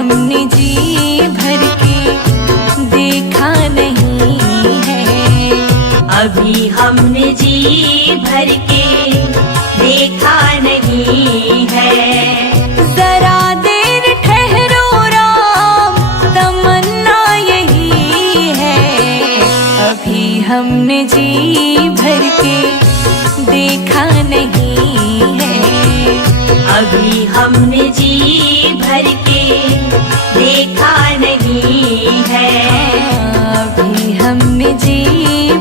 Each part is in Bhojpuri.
हमने जी भर के देखा नहीं है। अभी हमने जी भर के देखा नहीं है। जरा देर ठहरो राम, तमन्ना यही है। अभी हमने जी भर के देखा नहीं है। अभी हमने जी भर के देखा नहीं है। अभी हमने जी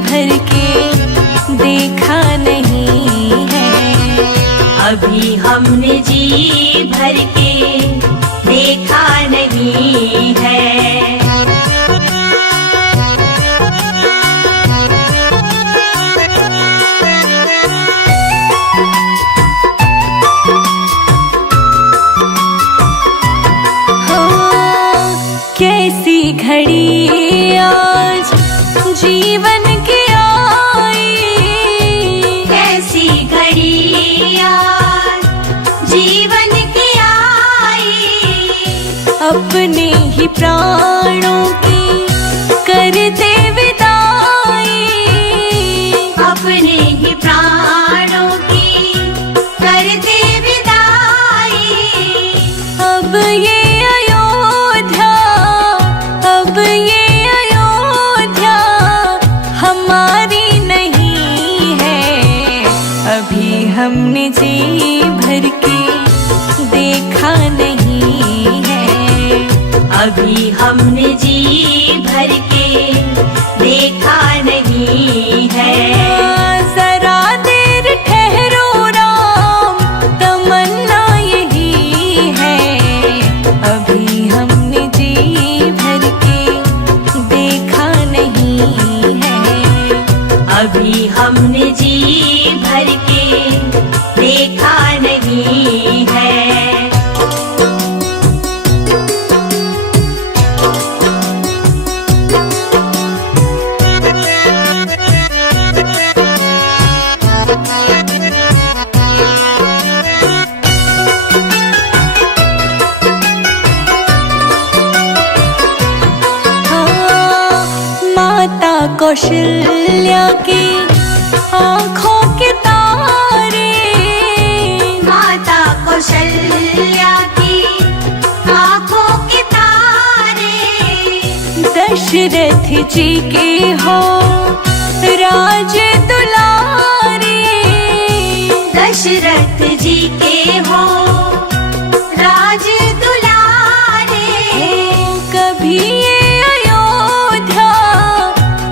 भर के देखा नहीं है। अभी हमने जी भर के देखा नहीं है। कैसी घड़ी आज जीवन की आई, कैसी घड़ी आज जीवन की आई। अपने ही प्राणों की करते विदाई। अपने ही प्राणों की करते विदाई। अब ये अयोध्या, अब ये अयोध्या हमारी नहीं है। अभी हमने जी भर के देखा नहीं है। अभी हमने जी भर के देखा नहीं है। जरा देर ठहरो राम, तमन्ना यही है। अभी हमने जी भर के देखा नहीं है। अभी हमने जी भर के देखा नहीं है। माता कौशल्या की आँखों के तारे, माता कौशल्या की आँखों के तारे। दशरथ जी के हो राज दुलारे। दशरथ जी के हो राज दुलारे। कभी ये अयोध्या,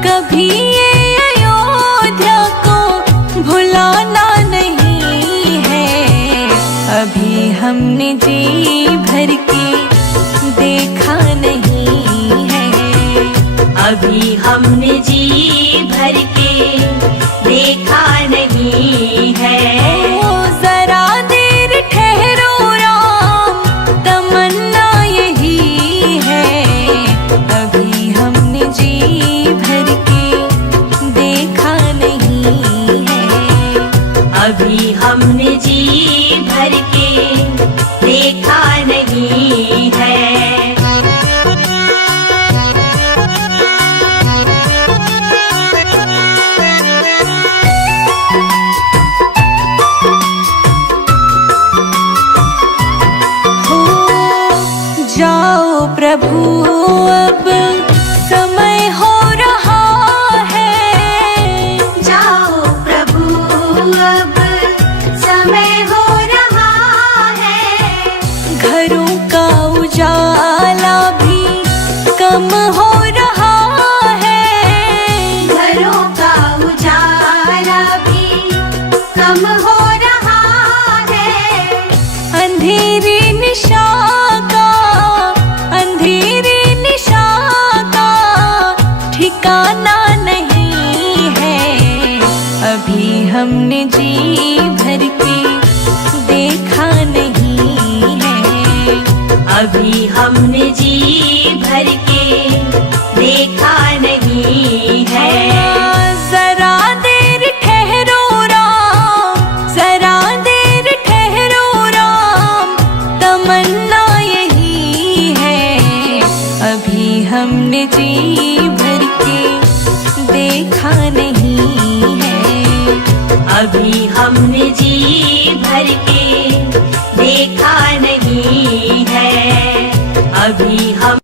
कभी ये अयोध्या को भुलाना नहीं है। अभी हमने जी भर के देखा नहीं है। अभी हमने जी भर के देखा नहीं है। जरा देर ठहरो राम, तमन्ना यही है। अभी हमने जी भर के देखा नहीं है। अभी हमने जी भर के देखा नहीं है। जाओ प्रभु अब समय हो रहा है। जाओ प्रभु अब समय हो रहा है। घरों का उजाला भी कम हो रहा है। घरों का उजाला भी कम हो रहा है। अंधेरी निशा का, अंधेरी निशा का ठिकाना नहीं है। अभी हमने जी भर के देखा नहीं है। अभी हमने जी भर के देखा नहीं है। जरा देर ठहरो राम, जरा देर ठहरो राम, तमन्ना यही है। हमने जी भर के देखा नहीं है। अभी हम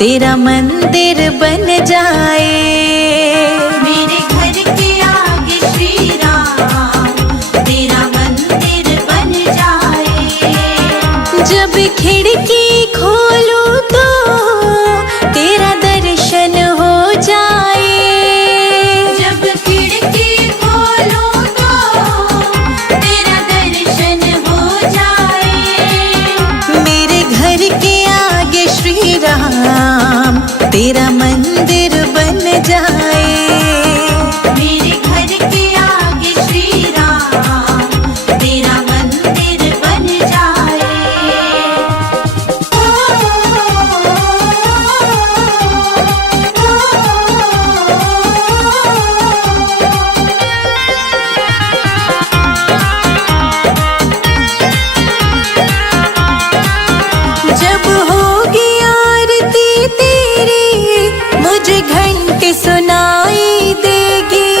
तेरा मंदिर बन जाए। मेरे घर के आगे श्री राम तेरा मंदिर बन जाए। जब खिड़की खोलूं तो तेरा दर्शन हो जाए। जब खिड़की खोलूं तो तेरा दर्शन हो जाए। मेरे घर के आगे श्री राम तेरा मंदिर बन जाए। मेरे घर के आगे श्री राम तेरा मंदिर बन जाए। जब होगी आरती तेरी मुझे घंटी सुनाई देगी।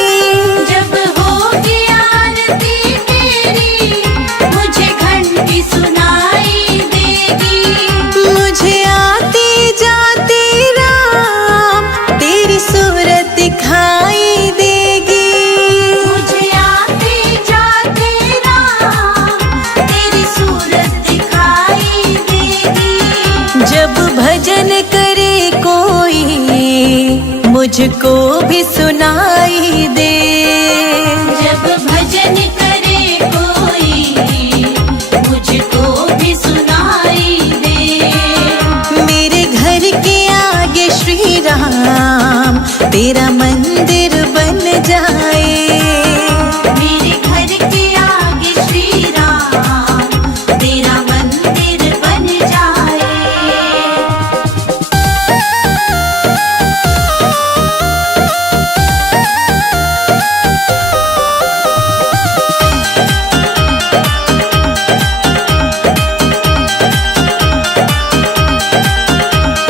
जब होगी आरती तेरी मुझे घंटी सुनाई देगी। मुझे आते जाते राम तेरी सूरत दिखाई देगी। मुझे आते जाते राम तेरी सूरत दिखाई देगी। जब भजन करे कोई मुझको भी सुनाई दे। जब भजन करे कोई मुझको भी सुनाई दे। मेरे घर के आगे श्री राम तेरा मंदिर बन जाए। मेरे घर के आगे श्री राम तेरा मंदिर बन जाए।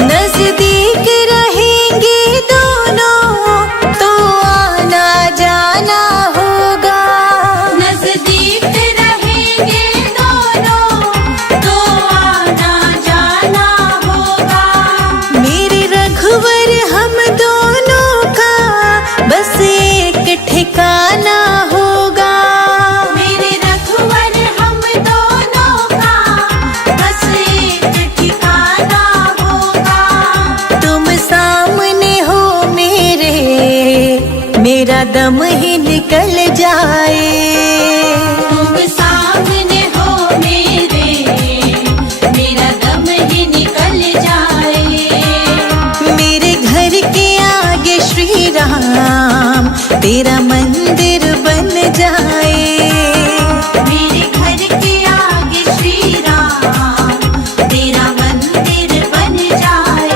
नजदीक रहेंगे दोनों तो आना जाना होगा। नजदीक रहेंगे दोनों तो आना जाना होगा। मेरे रघुवर हम दोनों का बस एक ठिकाना होगा। मेरे रघुवर हम दोनों का बस एक ठिकाना होगा। तुम सामने हो मेरा दम ही निकल जाए। तुम सामने हो मेरा दम ही निकल जाए। मेरे घर के आगे श्री राम तेरा मंदिर बन जाए। मेरे घर के आगे श्री राम तेरा मंदिर बन जाए।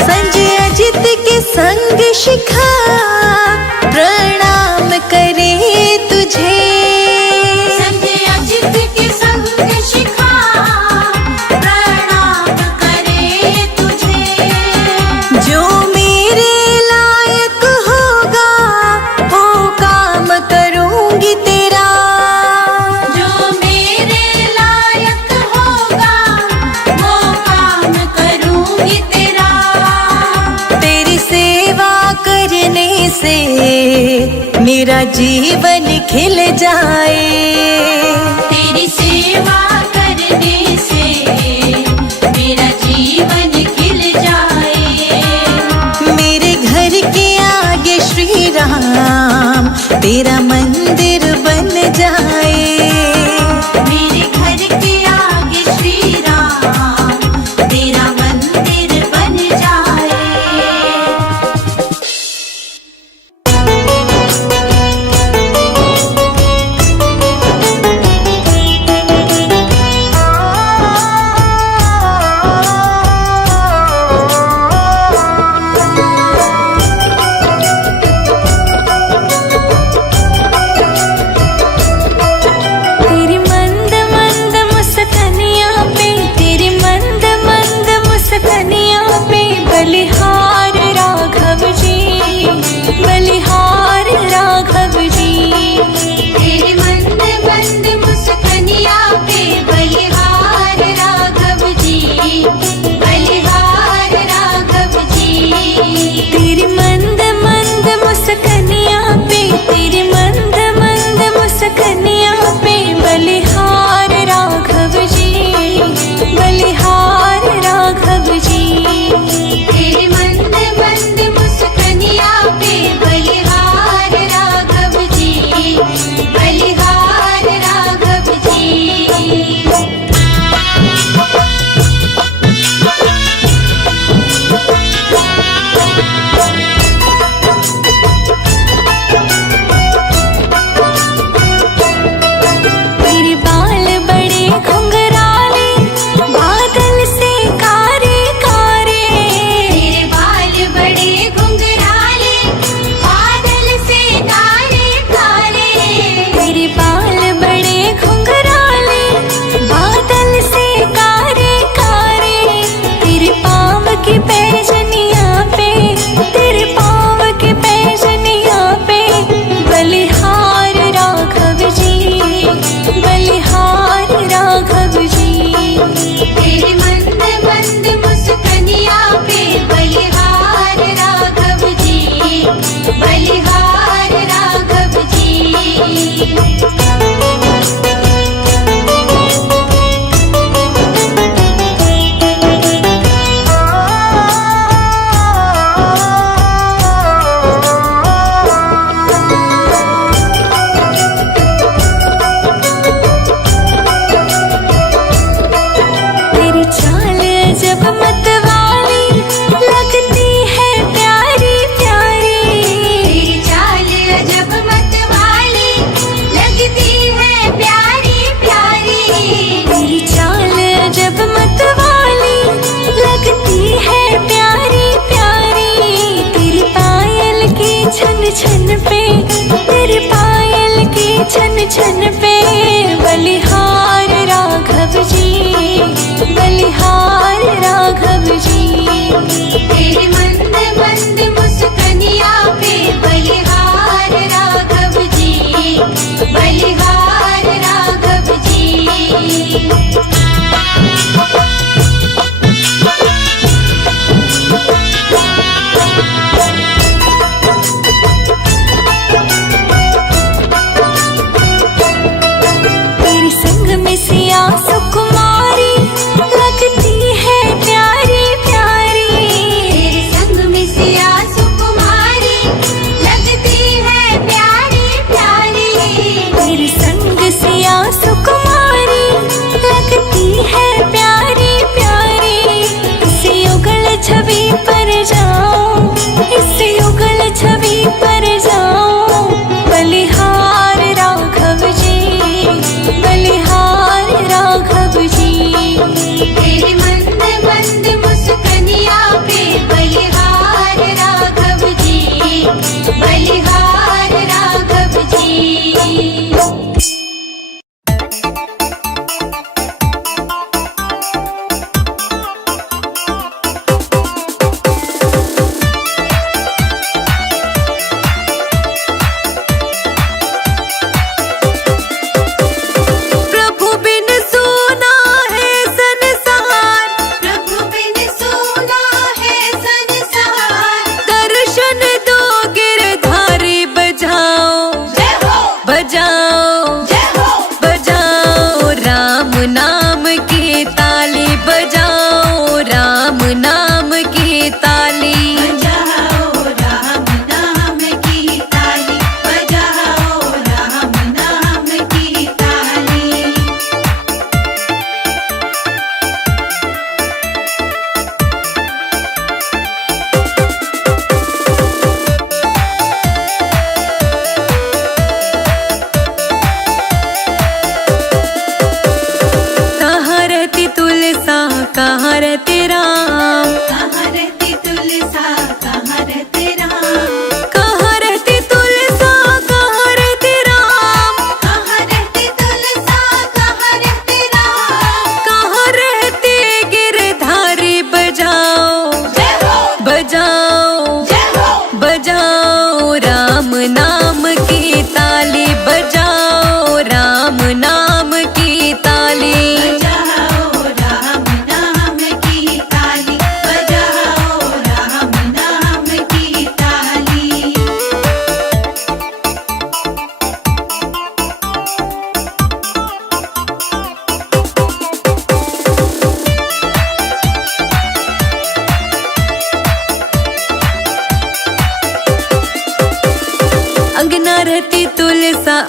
संजय अजित के संग शिखा प्रणाम करे तुझे। संजय अजित के संग शिखा प्रणाम करे तुझे। जो मेरे लायक होगा वो काम करूंगी तेरा। जो मेरे लायक होगा वो काम करूंगी तेरा। तेरी सेवा करने से मेरा जीवन खिल जाए। तेरी सेवा करने से मेरा जीवन खिल जाए। मेरे घर के आगे श्री राम तेरा मंदिर बन जाए। मेरे घर के आगे श्री राम तेरा मंदिर बन जाए।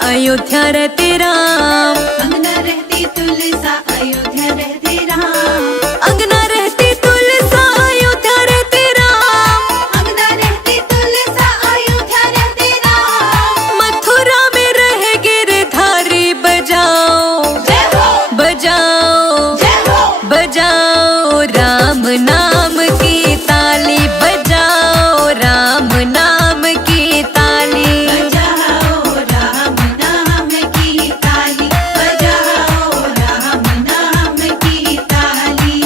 अयोध्या रहते राम। अंगना रहती तुलसा अयोध्या रहते राम। अंगना रहती तुलसा अयोध्या रहते राम। अंगना रहती तुलसा अयोध्या रहते राम। मथुरा में रहे गिरधारी बजाओ जय हो बजाओ जय हो बजाओ राम नाम की ताली बजाओ राम नाम की ताली। बजाओ राम नाम की ताली बजाओ राम नाम की ताली।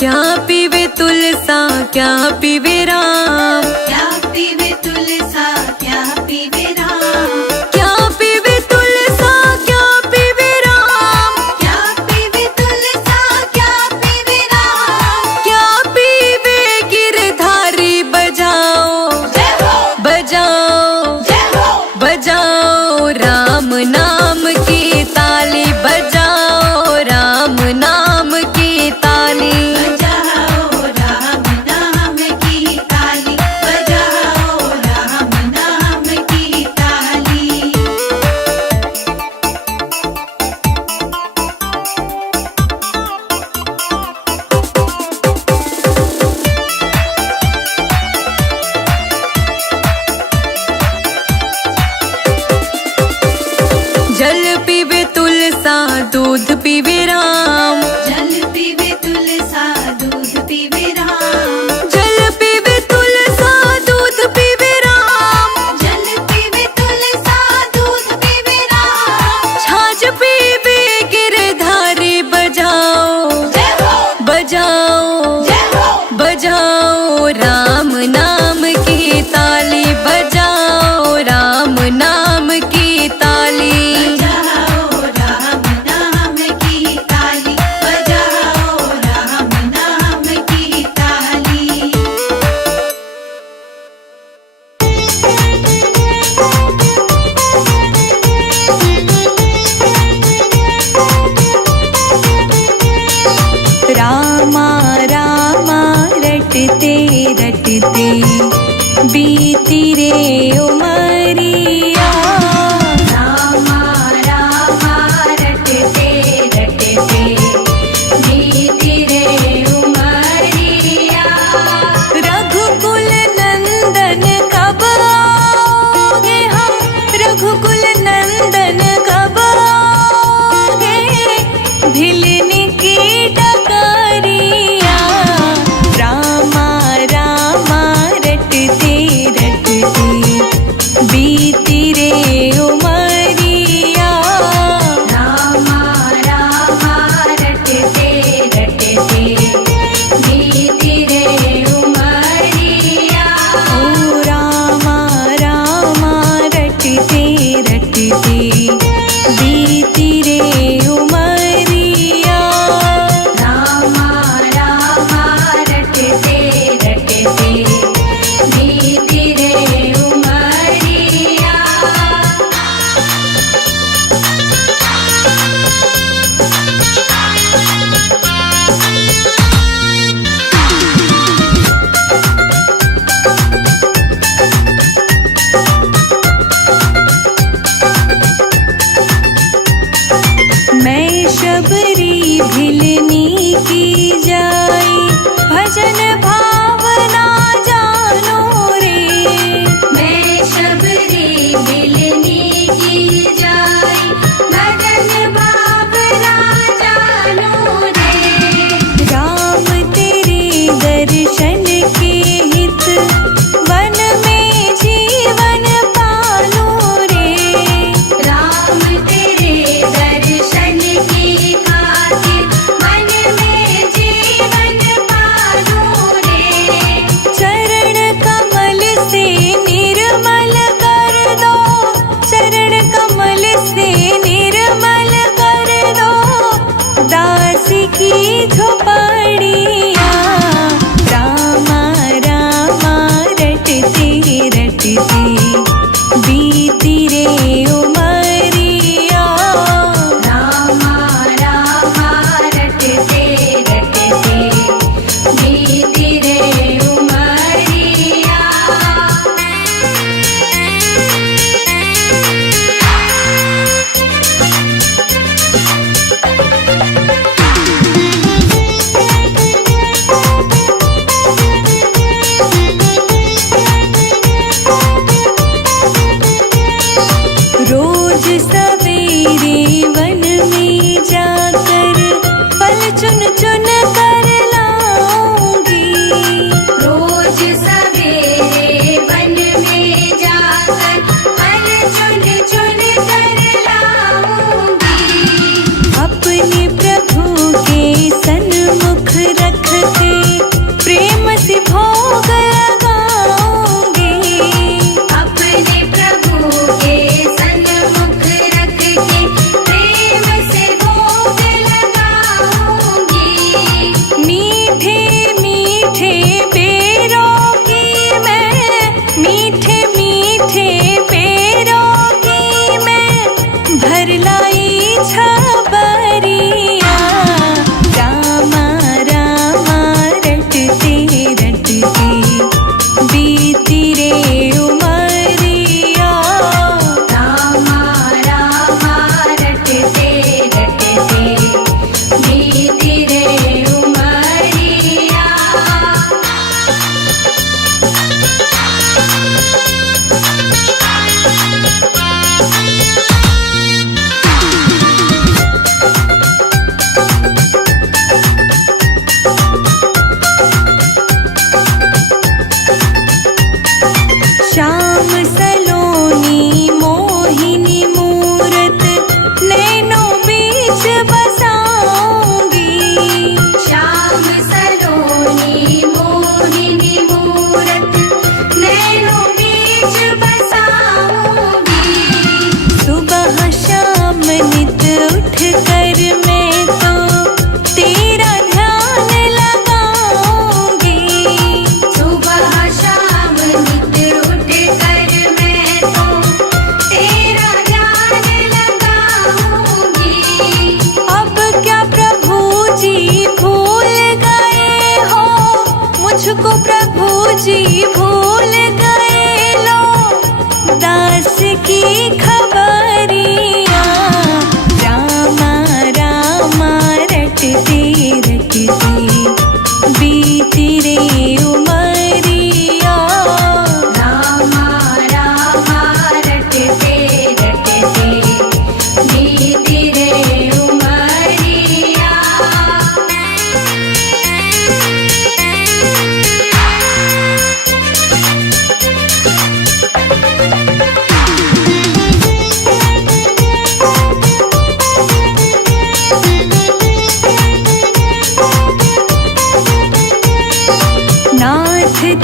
क्या पीवे तुलसा क्या पीवे राम। क्या पीवे तुलसा क्या पीवे राम। क्या पीवे तुलसा क्या पीवे राम। क्या पीवे तुलसा क्या पीवे राम। क्या पीवे गिरधारी बजाओ जय हो बजाओ जय हो बजाओ राम नाम की ताली बजाओ राम नाम की ताली। बजाओ राम नाम की ताली बजाओ राम नाम की ताली। जल पीवे तुलसा दूध पीवे राम। जल पीवे तुलसा दूध पीवे राम। जल पीवे तुलसा दूध पीवे राम। जल पीवे तुलसा दूध पीवे राम। छाछ पीवे गिरधारी बजाओ जय हो बजाओ जय हो बजाओ राम नाम की ताली बजाओ राम नाम की ताली। बजाओ राम नाम की ताली बजाओ राम नाम की ताली। रामा रामा रटते रटते बीती रे उमरिया। रामा रामा रटते रटते बीती रे उमरिया। रघुकुल नंदन कब आओगे हम रघुकुल नंदन कब आओगे भिलनी की डगरिया। रामा रामा रटते रटते बीती रे उमरिया। रामा रामा रटते रटते बीती रे उमरिया। ओ रामा रामा रटते रटते बीती रे उमरिया। रामा रामा रटते रटते बीती रे उमरिया। मैं शबरी भिलनी की जाई भजन भावना जानो रे। मैं शबरी बिलनी की जाई भजन भावना जानो रे। राम तेरे दर्शन के हित वन में जीवन पालो रे। राम तेरे दर्शन की खातिर मन में जीवन पालो रे। चरण कमल से निर्मल कर दो चरण कमल से निर्मल कर दो दास की झोपड़िया। रामा रामा रटते रटते बीती रे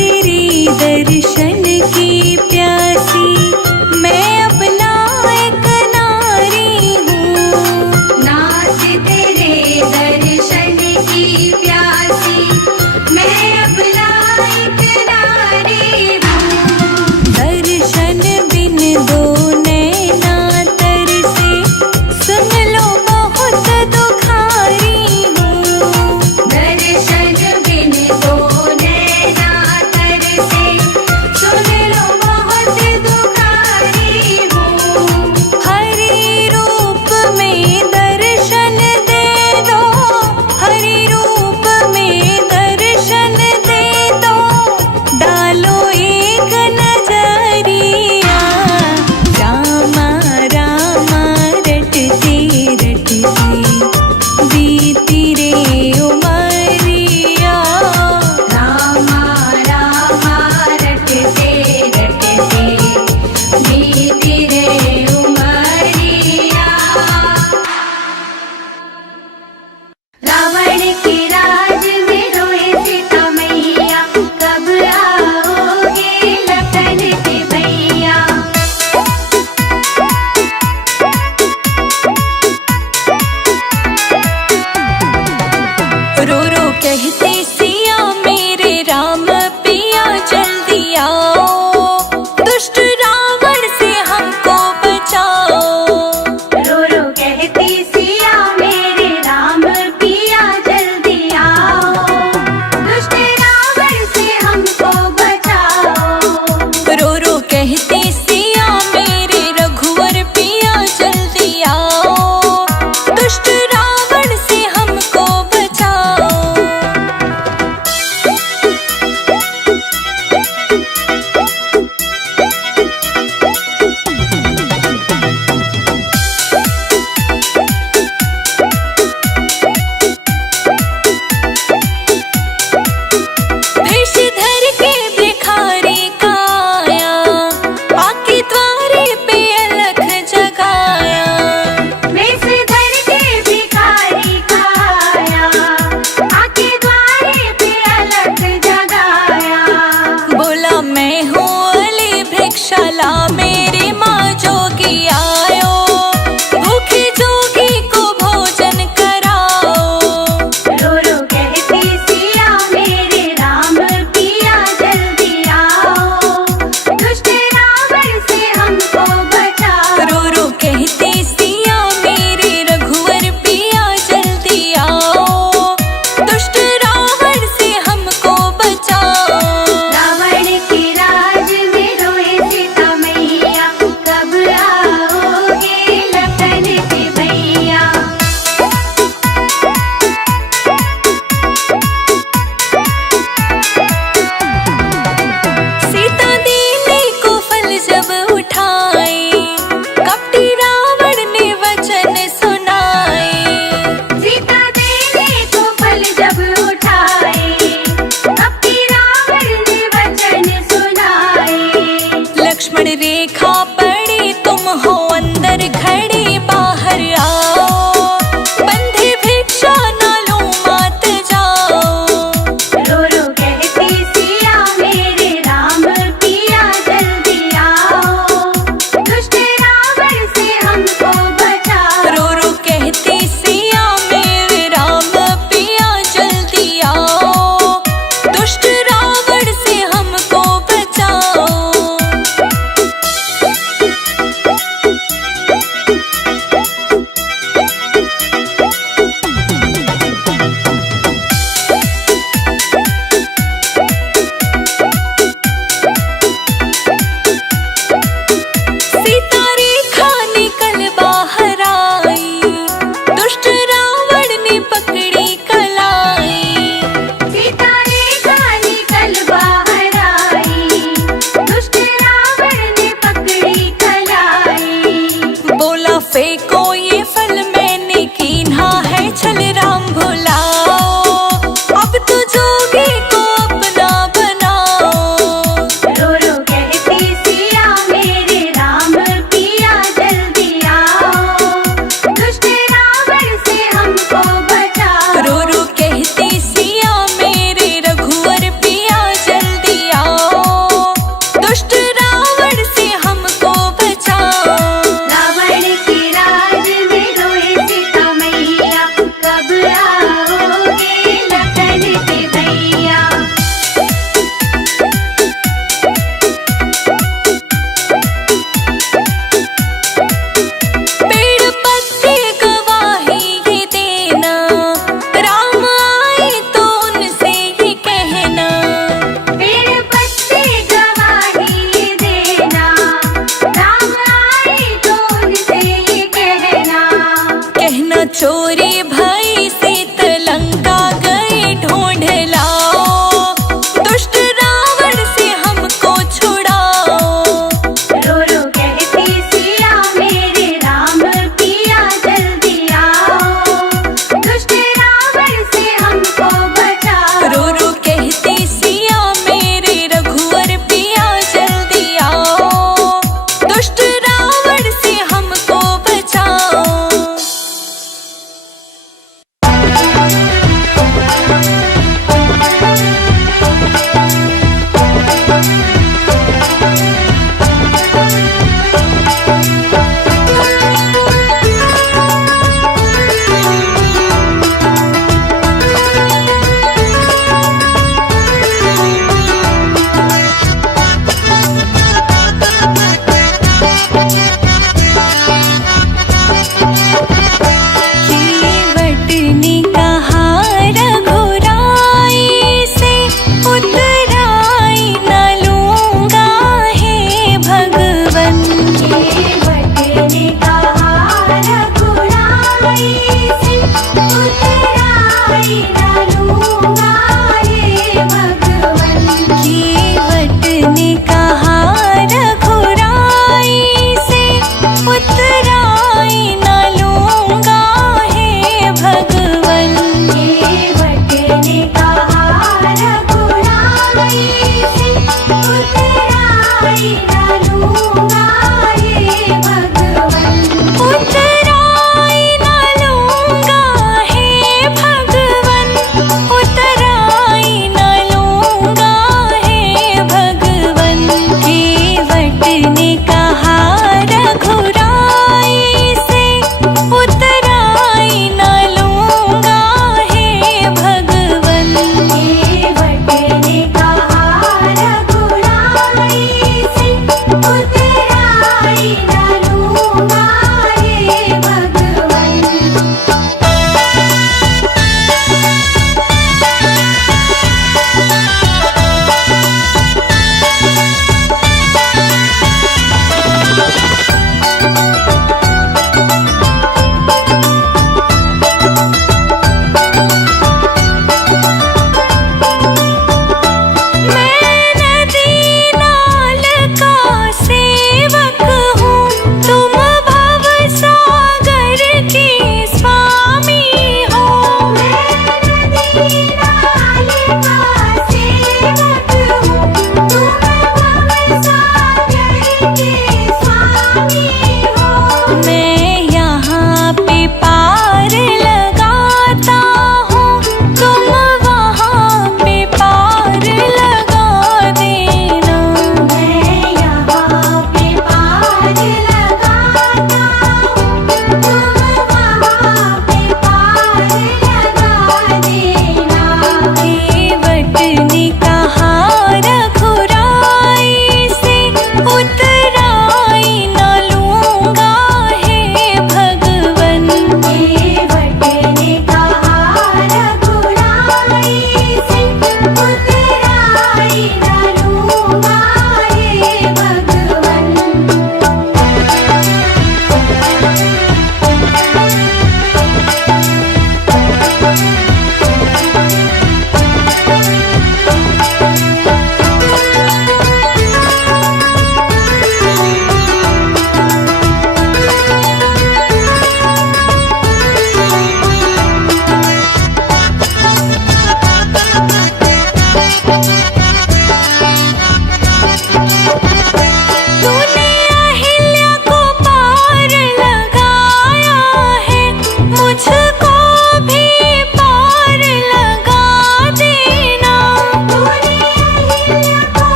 तेरे दर्शन की प्यासी मैं अपना एक नारी हूँ। नाथ तेरे दर्शन की प्यासी मैं अपना एक नारी हूँ। दर्शन बिन दो नैना तरसे सुन लो बहुत दुखारी हूँ। दर्शन बिन दो नैना तरसे सुन लो बहुत दुखारी हूँ। हरि रूप में दर्शन दे दो, हरि रूप में दर्शन दे दो, डालो एक